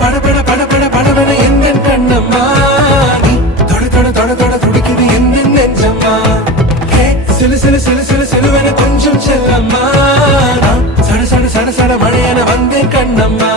படபட படபட படபட எந்த கண்ணம்மா நீ தொட தொட தொட தொட துடிக்குது எந்த நெஞ்சம்மா சிலு சிலு சிலு சிலு சிலுவென கொஞ்சம் செல்லம்மா சட சட சட சட மழையென வந்தேன் கண்ணம்மா